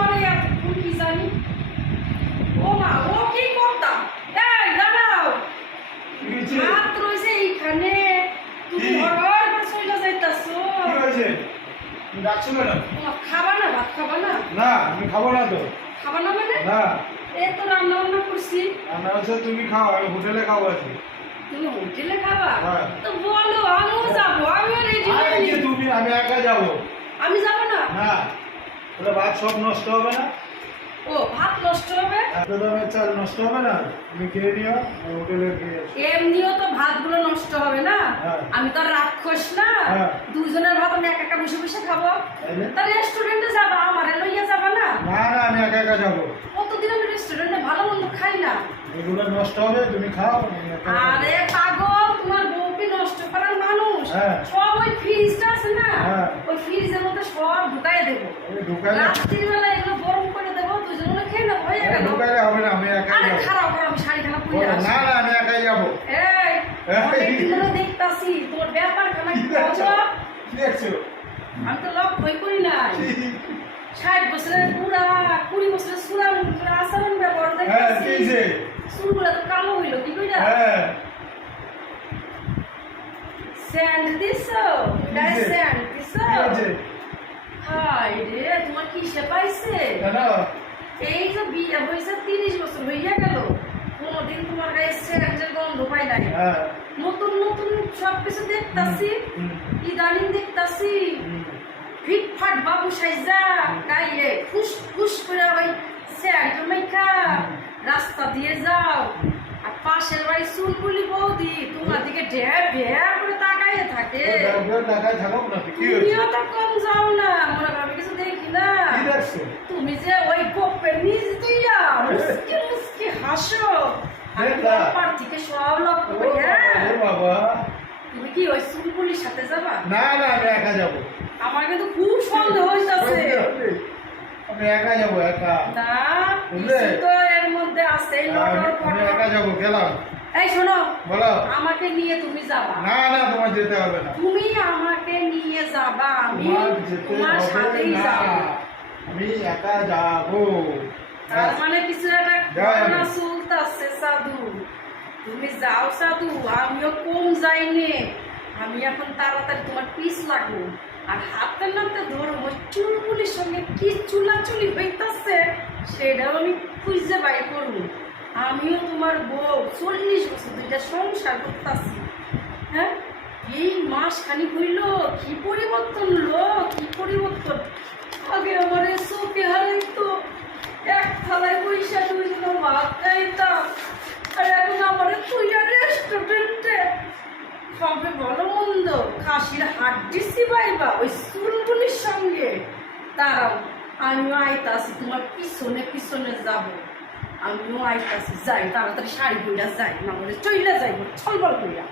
করে এতক্ষণ কি জানি? ও মা ও কি করতাম এই দাঁড়াও। হাত রয়েছে এইখানে। তুমি? হরহর করে চলে যাইতাছো। কি হয়েছে? তুমি ডাকছো ও, খাবা না ভাত খাবা না? না আমি খাব না তো। খাবা না মানে? না। এ তো রান্না বান্না করছি। রান্না হচ্ছে তুমি খাও আমি হোটেলে খাব আজকে। তুমি হোটেলে খাবা? হ্যাঁ। তো বলো আমিও যাব আমিও রেডি তুমি আমি একা যাব। আমি যাব না? না। ওটা ভাত সব নষ্ট হবে না? ও ভাত নষ্ট হবে? দামের চাল নষ্ট হবে না? তুমি খেয়ে নিও হোটেলে এমনিও তো ভাতগুলো নষ্ট হবে না? হ্যাঁ। আমি তো রাক্ষস না? হ্যাঁ। দুজনের ভাত আমি একা একা বসে বসে খাব? তা রেস্টুরেন্টে যাবা আমারে লইয়া যাবা না? না না আমি একা একা যাব। কতদিন আমি রেস্টুরেন্টে ভালো মন্দ খাই না? এগুলো নষ্ট হবে তুমি খাও আরে পাগল তোমার বউকে নষ্ট করার মানুষ হ্যাঁ। সব ওই ফ্রিজটা আছে না হ্যাঁ। ওই ফ্রিজের মধ্যে সব ঢুকাই দেবো। আমি ঢুকাইলে এগুলো গরম করে দেবো দুজন মিলে খেয়ে নেব হয়ে গেল। ঢুকাইলে হবে না আমি একাই আরে খারাপ আমি শাড়িখানা পরে বলো, আসি না না আমি একাই যাব। এই এই। দেখতাছি তোর ব্যাপার খানা কি কি দেখছ? বলো? কি দেখছ? আমি তো লক ভয় করি নাই। ষাট বছরের পুরা কুড়ি বছরের সুরা আচরণ ব্যবহার হ্যাঁ দেখতাছি। চুলগুলা তো কালো হইল কি কইরা? হ্যাঁ। স্যান্ড দিছো? গায়ে স্যান্ড দিছো? হাই রে তোমার কিসে পাইছে? এই যে বিয়ে হয়েছে তিরিশ বছর হইয়া গেল। কোনোদিন তোমার গায়ে স্যান্ডের গন্ধ পাই নাই। হ্যাঁ। নতুন নতুন সব কিছু দেখতাছি ইদানিং দেখতাছি। ফিটফাট বাবু সাইজা গাইলে ফুস ফুস করে ওই স্যান্ড মেখা। রাস্তা দিয়ে যাও। আর পাশের বাড়ি চুলগুলি বৌদি তোমার দিকে করে তাকাইয়ে থাকে ওটা- ওটা টাকায় থাকুক না কি তুমিও তো কম যাও না মনে করো আমি কিছু দেখি না। কি দেখছ? তুমি যে ওই গোপের নিচ দিয়া মুসকি মুসকি হাসো। আমি দেখলা? থেকে সব লক্ষ্য করি হ্যাঁ? বাবা, তুমি কি ওই চুলগুলির সাথে যাবা? না না আমি একা যাব। আমার কিন্তু খুব সন্দেহ হইতাছে। আমি একা যাব একা। না কিছু তো এর মধ্যে আছে লটর একা। যাব গেলাম। এই শোনো বলো। আমাকে নিয়ে তুমি যাবা। না না তোমার যেতে হবে না। তুমি আমাকে নিয়ে যাবা আমি তোমার সাথেই যাব। আমি একা যাব। তার মানে কিছু একটা যাও। ঘটনা চলতেছে সাধু। তুমি যাও সাধু। আমিও কম যাইনি। আমি এখন তাড়াতাড়ি তোমার পিস লাগবো। আর হাতে নাতে ধরবো চুলগুলির সঙ্গে কি চুলাচুলি হইতাছে সেটাও আমি খুঁজে বাই করব। আমিও তোমার বউ, চল্লিশ বছর দুইটা সংসার করতেছি। হ্যাঁ? এই মাস খানি হইল, কি পরিবর্তন লো, কি পরিবর্তন? আগে আমার চোখে হারাইতো, এক থালায় পয়সা দুইজন ভাত খাইতাম আর এখন আমার তুই আর রেস্টুরেন্টে হবে ভালো মন্দ, খাসির হাড্ডি সিবাইবা ওই চুলগুলির সঙ্গে। তারাও আমিও আইতাছি, তোমার পিছনে পিছনে যাব। আমিও আইতাছি যাই তাড়াতাড়ি শাড়ি কইরা যাই না বলে চইলা যাইব ছলবল কইরা।